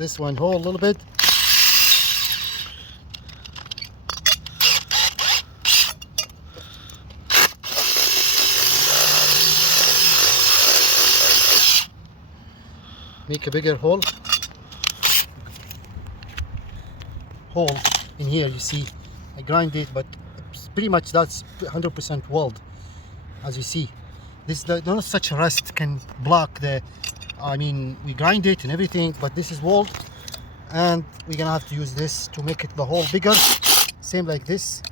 this one hole a little bit. Make a bigger hole in here. You see, I grind it, but pretty much that's 100% weld. As you see, this not such rust can block the, I mean, we grind it and everything, but this is weld, and we're gonna have to use this to make it the hole bigger. Same like this.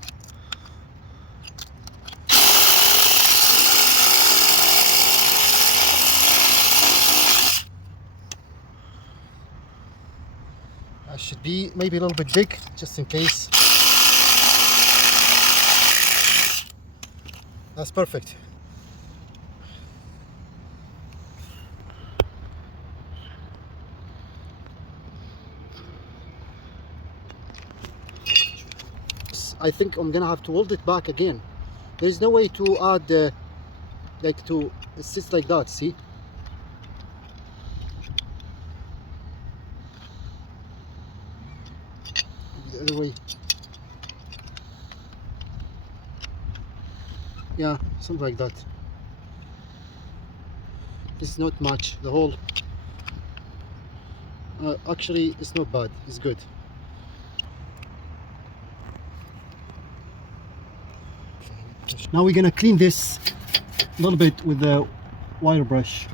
That should be maybe a little bit big, just in case. That's perfect. I think I'm gonna have to hold it back again. There's no way to add like to, it sits like that, see? The other way. Yeah, something like that. It's not much, the whole actually it's not bad, it's good. Now we're gonna clean this a little bit with the wire brush.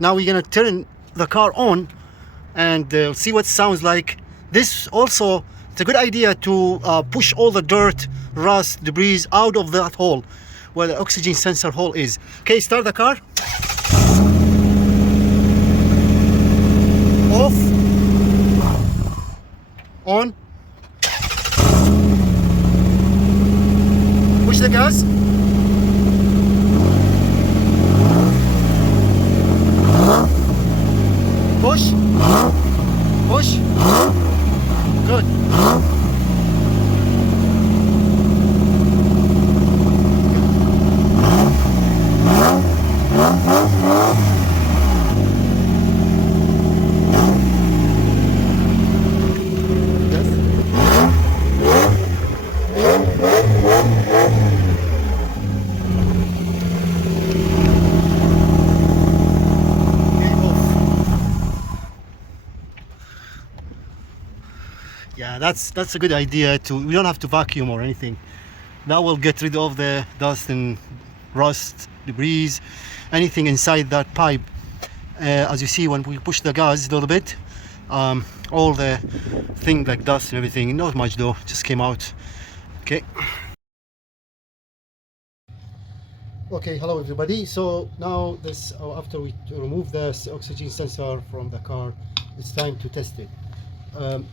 Now we're gonna turn the car on and see what it sounds like. This also, it's a good idea to push all the dirt, rust, debris out of that hole where the oxygen sensor hole is. Okay, start the car. Off. On. Push the gas. Push. Push. Good. Yeah, that's a good idea too. We don't have to vacuum or anything. That will get rid of the dust and rust, debris, anything inside that pipe. As you see, when we push the gas a little bit, all the thing like dust and everything, not much though, just came out. Okay. Okay, hello everybody. So now this, after we remove the oxygen sensor from the car, it's time to test it.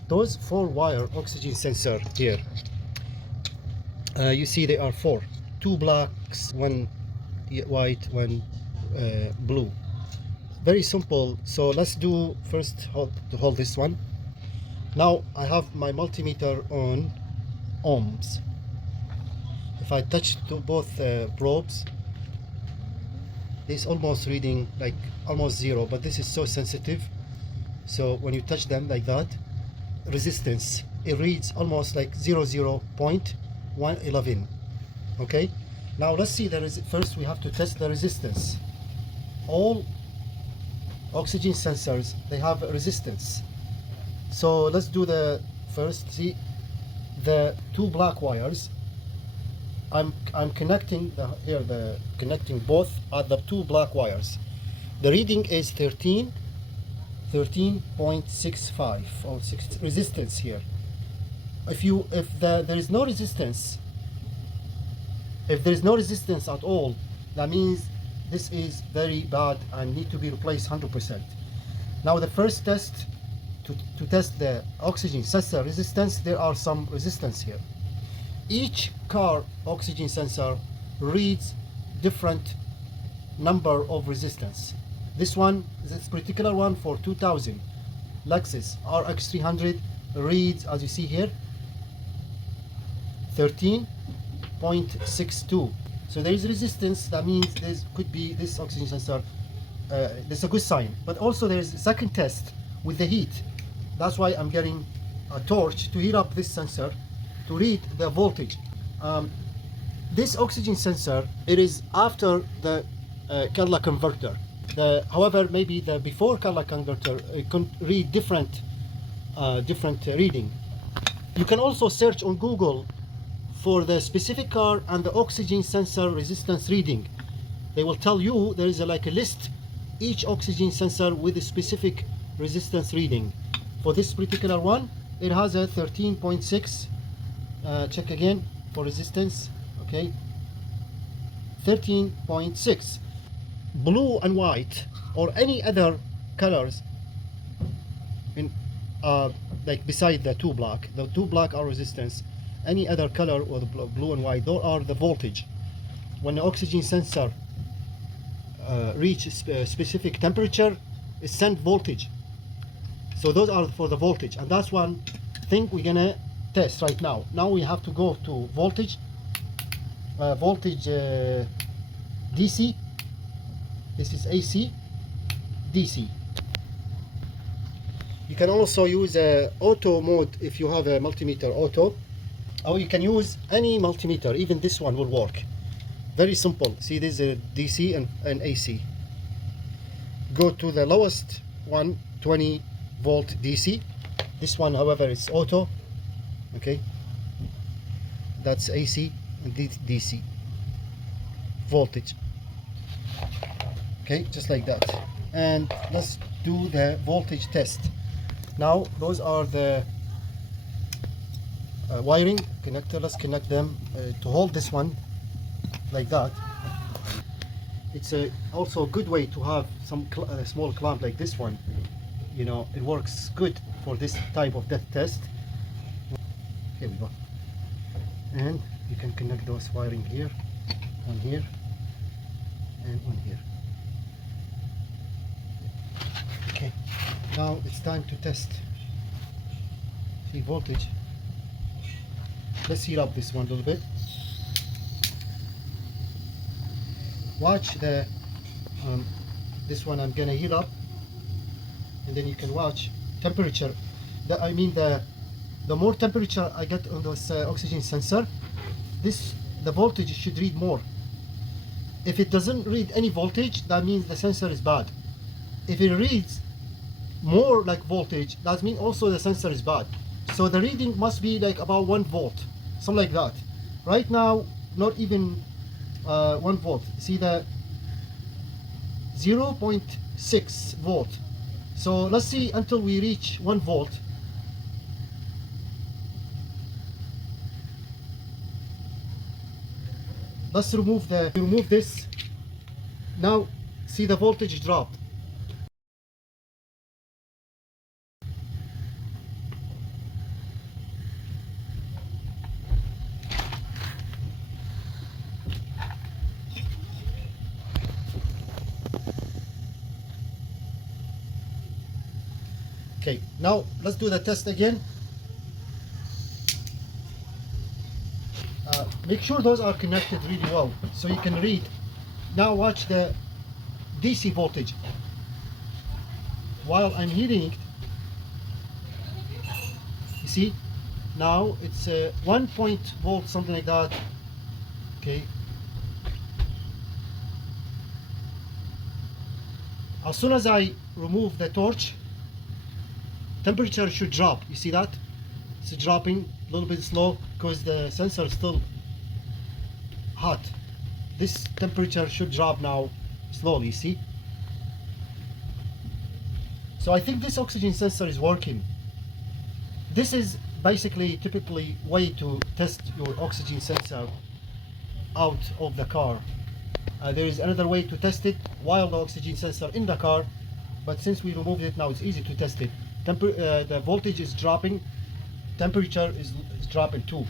Those 4-wire oxygen sensor here, you see they are 4, 2 blacks, 1 white, 1 blue. Very simple. So let's do first hold this one. Now I have my multimeter on ohms. If I touch to both probes, it's almost reading like almost 0, but this is so sensitive. So when you touch them like that, resistance, it reads almost like 0.111. Okay, now let's see first we have to test the resistance. All oxygen sensors, they have a resistance. So let's do the first. See the 2 black wires. I'm connecting connecting both at the 2 black wires. The reading is 13.65 or 6 resistance here. If there is no resistance, if there is no resistance at all, that means this is very bad and need to be replaced 100%. Now the first test, to test the oxygen sensor resistance, there are some resistance here. Each car oxygen sensor reads different number of resistance. This one, this particular one for 2000 Lexus RX 300 reads, as you see here, 13.62. So there is resistance. That means there could be this oxygen sensor. That's a good sign. But also there is a second test with the heat. That's why I'm getting a torch to heat up this sensor to read the voltage. This oxygen sensor, it is after the catalytic converter. However, maybe the before catalytic converter, it can read different reading. You can also search on Google for the specific car and the oxygen sensor resistance reading. They will tell you there is like a list, each oxygen sensor with a specific resistance reading. For this particular one, it has a 13.6. Check again for resistance. Okay, 13.6. Blue and white or any other colors in like beside the two black are resistance. Any other color or the blue and white, those are the voltage. When the oxygen sensor reaches a specific temperature, it sends voltage. So those are for the voltage, and that's one thing we're gonna test right now. Now we have to go to voltage, DC. This is AC, DC. You can also use a auto mode if you have a multimeter auto, or you can use any multimeter. Even this one will work. Very simple. See, this is a DC and AC. Go to the lowest one, 20 volt DC. This one, however, is auto. Okay, that's AC and DC voltage. Okay, just like that. And let's do the voltage test. Now those are the wiring connector. Let's connect them to hold this one like that. It's also a good way to have some small clamp like this one. You know, it works good for this type of depth test. Here we go. And you can connect those wiring here, on here, and on here. Okay, now it's time to test. See, voltage. Let's heat up this one a little bit. Watch the this one I'm gonna heat up, and then you can watch temperature. The more temperature I get on this oxygen sensor, the voltage should read more. If it doesn't read any voltage, that means the sensor is bad. If it reads more like voltage, that means also the sensor is bad. So the reading must be like about 1 volt, something like that. Right now, not even 1 volt. See the 0.6 volt. So let's see until we reach 1 volt. Let's remove this. Now see the voltage drop. Okay, now let's do the test again. Make sure those are connected really well so you can read. Now watch the DC voltage. While I'm heating it, you see, now it's 1 volt, something like that. Okay. As soon as I remove the torch, temperature should drop. You see that? It's dropping a little bit slow because the sensor is still hot. This temperature should drop now slowly, see? So I think this oxygen sensor is working. This is basically typically way to test your oxygen sensor out of the car. There is another way to test it while the oxygen sensor in the car, but since we removed it now, it's easy to test it. The voltage is dropping, temperature is dropping too.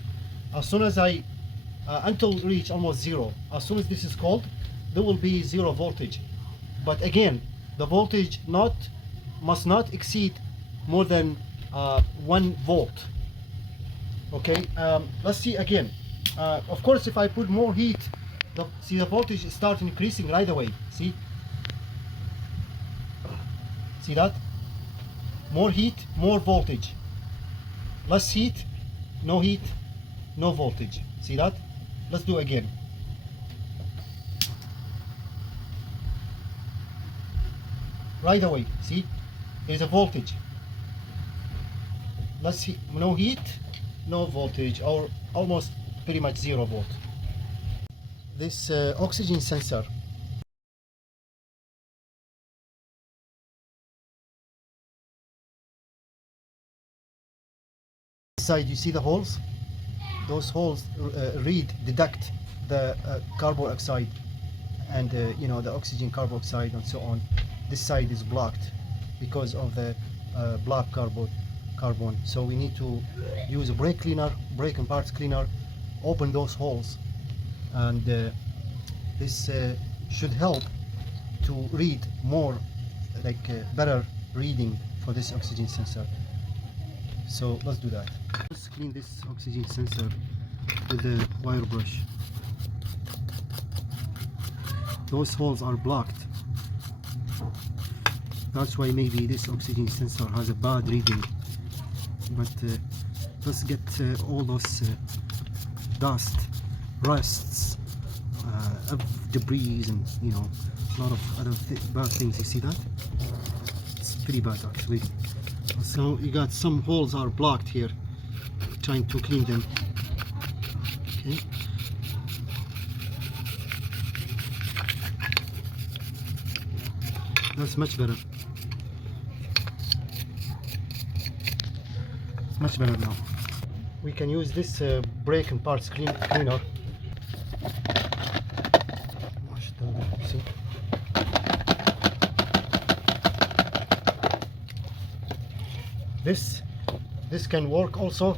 As soon as I until reach almost zero, as soon as this is cold, there will be zero voltage. But again, the voltage must not exceed more than 1 volt. Okay, let's see again. Of course, if I put more heat, see the voltage start increasing right away. See that? More heat, more voltage. Less heat, no voltage. See that? Let's do again. Right away, see? There's a voltage. Let's see, no heat, no voltage, or almost pretty much 0 volt. This oxygen sensor, side you see the holes? Those holes deduct the carbon dioxide and the oxygen carbon dioxide and so on. This side is blocked because of the black carbon. So we need to use a brake and parts cleaner, open those holes, and this should help to read more, better reading for this oxygen sensor. So let's do that. Let's clean this oxygen sensor with the wire brush. Those holes are blocked. That's why maybe this oxygen sensor has a bad reading. But let's get all those dust, rusts, debris, and a lot of other bad things. You see that? It's pretty bad actually. So you got some holes are blocked here. Trying to clean them. Okay. That's much better. It's much better now. We can use this brake and parts cleaner. See? This can work also.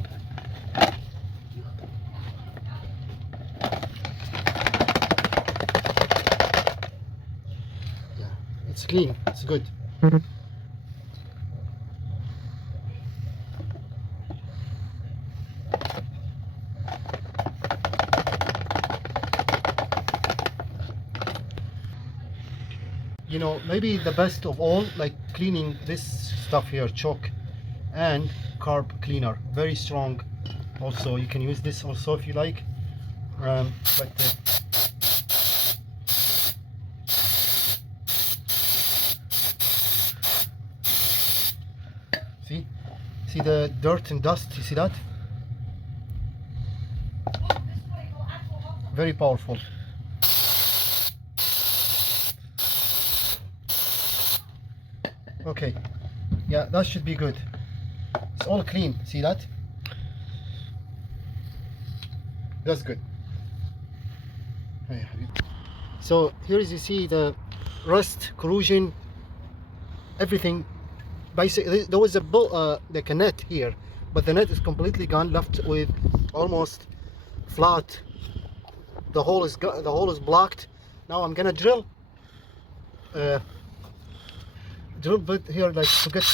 Yeah, it's clean. It's good. Maybe the best of all, like cleaning this stuff here, chalk and carb cleaner, very strong. Also, you can use this also if you like, see the dirt and dust, you see that? Very powerful. Okay, yeah, that should be good. It's all clean, see that? That's good. So here you see the rust, corrosion, everything. Basically, there was like a net here, but the net is completely gone, left with almost flat. The hole is blocked. Now I'm gonna drill bit here, like to get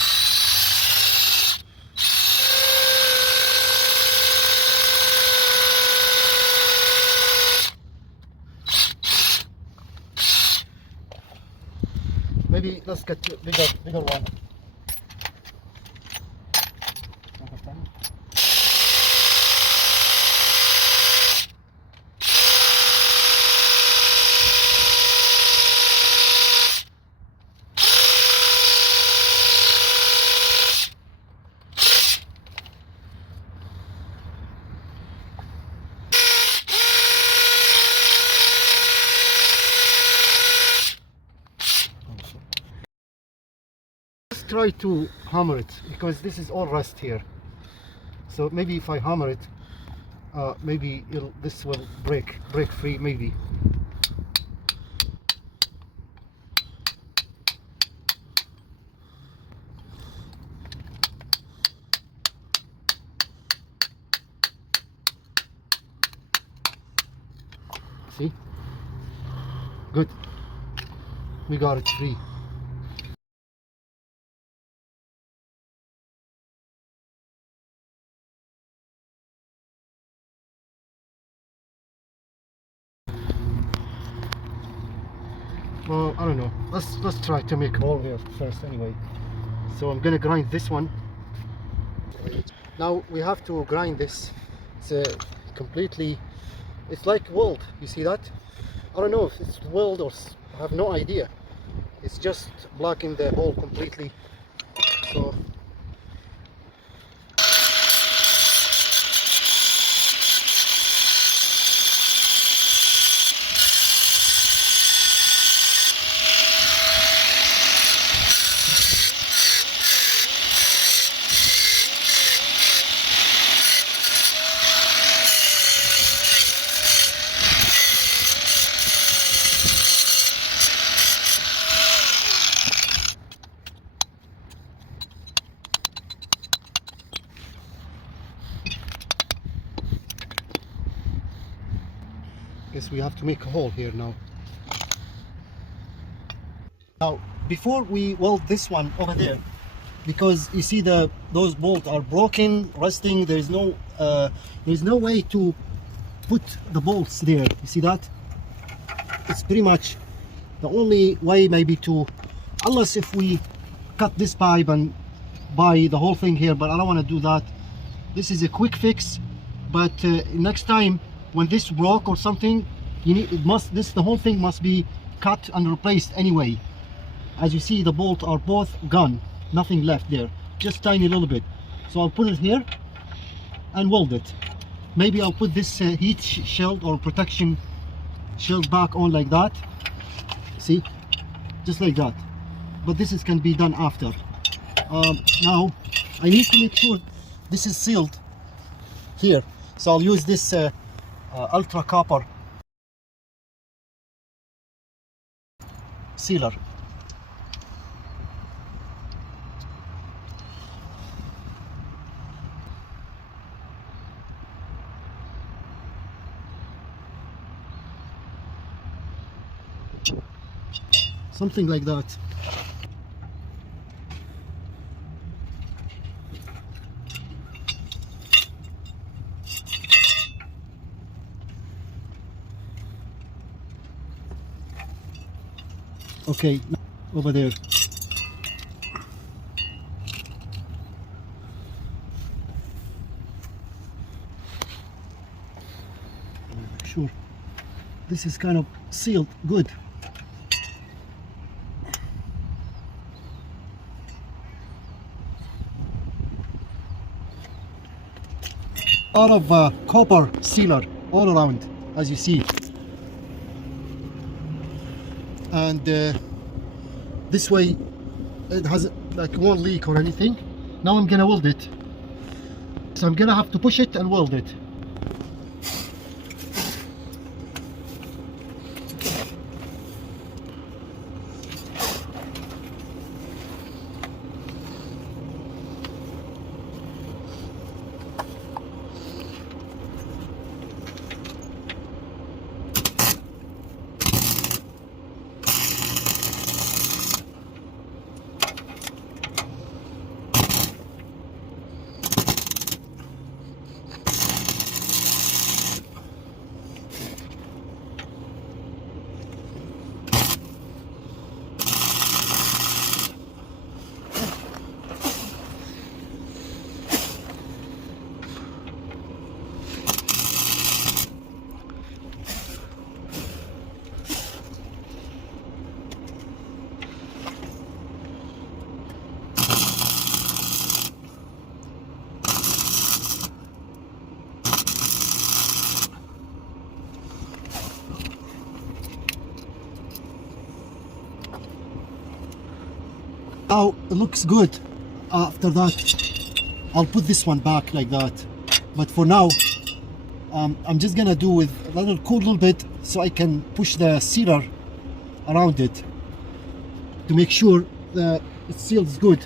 maybe let's get bigger one. Try to hammer it because this is all rust here. So maybe if I hammer it, maybe this will break free. Maybe Good. We got it free. Well, I don't know. Let's try to make all here first anyway. So I'm gonna grind this one. Now we have to grind this. It's completely. It's like weld. You see that? I don't know if it's weld or I have no idea. It's just blocking the hole completely. So. Guess we have to make a hole here now. Now, before we weld this one over there, because you see those bolts are broken, rusting. There's no way to put the bolts there. You see that? It's pretty much the only way, maybe to, unless if we cut this pipe and buy the whole thing here. But I don't want to do that. This is a quick fix. But next time, when this broke or something, the whole thing must be cut and replaced anyway. As you see, the bolts are both gone, nothing left there, just tiny little bit. So I'll put it here and weld it. Maybe I'll put this heat shield or protection shield back on like that. See, just like that. But this can be done after. Now I need to make sure this is sealed here. So I'll use this ultra copper sealer. Something like that. Okay, over there. Sure, this is kind of sealed good. A lot of copper sealer all around, as you see. And this way it has like won't leak or anything. Now I'm gonna weld it, so I'm gonna have to push it and weld it. Now it looks good. After that I'll put this one back like that, but for now I'm just gonna do with a little cool little bit so I can push the sealer around it to make sure that it seals good.